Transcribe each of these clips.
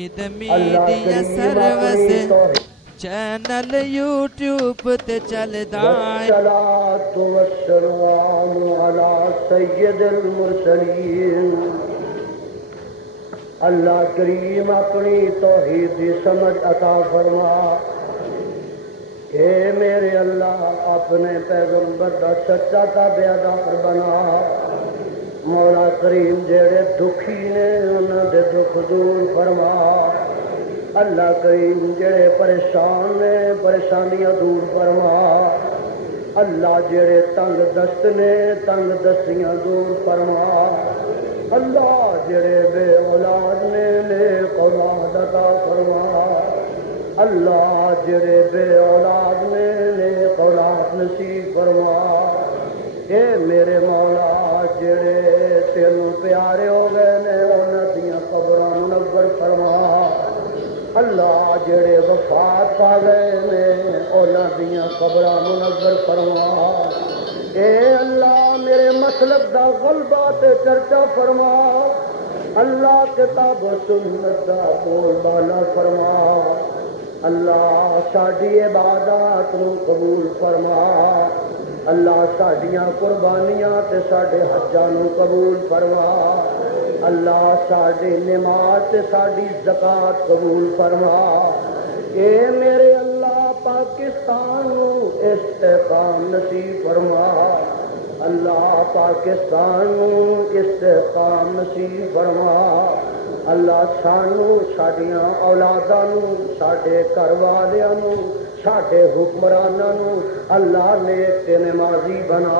میڈیا سروس چینل یوٹیوب تے چلدا ہے۔ الصلاۃ والسلام علی سید المرسلین۔ اللہ کریم اپنی توحید کی سمجھ عطا فرما۔ اے میرے اللہ اپنے پیغمبر دا سچا تابعدار بنا۔ مولا کریم جڑے دکھی نے انہاں دے دکھ دور فرما۔ اللہ کریم جڑے پریشان نے پریشانیاں دور فرما۔ اللہ جڑے تنگ دست نے تنگ دستیاں دور فرما۔ اللہ جڑے بے اولاد نے نیک اولاد عطا فرما۔ اللہ جڑے بے اولاد نے نیک اولاد نصیب فرما۔ اے میرے مولا جڑے تینوں پیارے ہو گئے نے انہاں دیاں قبراں منور فرما۔ اللہ جڑے وفات پا گئے نے انہاں دیاں قبراں منور فرما۔ اے اللہ میرے مسلک دا غلبہ تے چرچا فرما۔ اللہ کتاب و سنت دا بول بالا فرما۔ اللہ ساڈی عبادات نو قبول فرما۔ اللہ ساڈیاں قربانیاں تے ساڈے حجاں نو قبول فرما۔ اللہ ساڈی نماز تے ساڈی زکات قبول فرما۔ اے میرے اللہ پاکستان نو استحکام نصیب فرما۔ اللہ پاکستان نو استحکام نصیب فرما۔ اللہ سانو ساڈیاں اولاداں نو ساڈے گھر والیاں نو ساڈے حکمراناں نو اللہ نیک تے نمازی بنا۔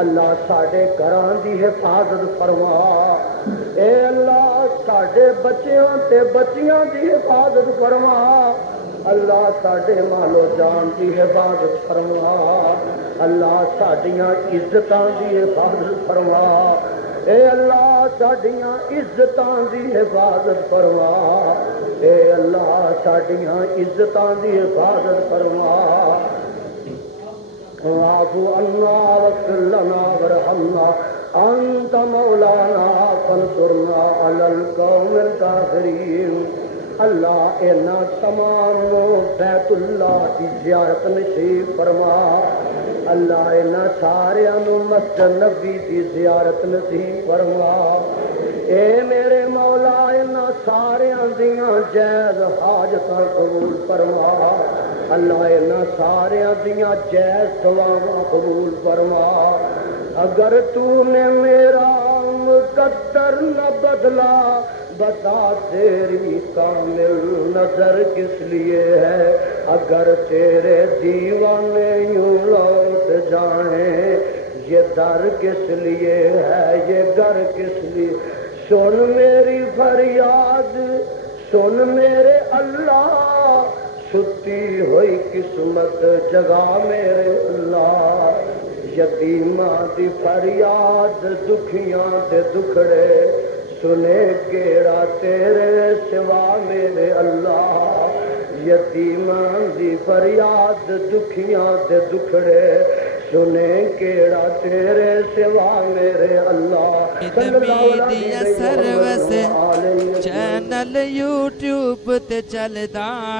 اللہ ساڈے گھراں دی حفاظت فرما۔ اے اللہ ساڈے بچیاں تے بچیاں دی حفاظت فرما۔ اللہ ساڈے مال و جان دی حفاظت فرما۔ اللہ ساڈیاں عزتاں دی حفاظت فرما۔ اے اللہ ساڈیاں عزتاں دی حفاظت فرما۔ اے اللہ ساڈیاں عزتاں دی حفاظت فرما۔ واعف عنا واغفر لنا وارحمنا انت مولانا فانصرنا علی القوم الکافرین۔ اللہ انہاں تمام بیت اللہ کی زیارت نصیب فرما۔ اللہ انہاں ساریاں نو مسجد نبی کی زیارت نصیب فرما۔ اے میرے مولا انہاں ساریاں دیاں جائز حاجتاں قبول فرما۔ اللہ انہاں ساریاں دیاں جائز دعاواں قبول فرما۔ اگر تو نے میرا مقدر نہ بدلا بتا تیری کامل نظر کس لیے ہے۔ اگر تیرے دیوانے یوں لوٹ جائیں یہ در کس لیے ہے یہ گھر کس لیے۔ سن میری فریاد سن میرے اللہ ستی ہوئی قسمت جگا میرے اللہ۔ یتیماں دی فریاد دکھیاں دے دکھڑے سنے کیڑا تیرے سوا میرے اللہ۔ یتیماں دی فریاد دکھیاں دے دکھڑے سنے کیڑا تیرے سوا میرے اللہ۔ میڈیا سروس چینل یوٹیوب تے چلدا ہے۔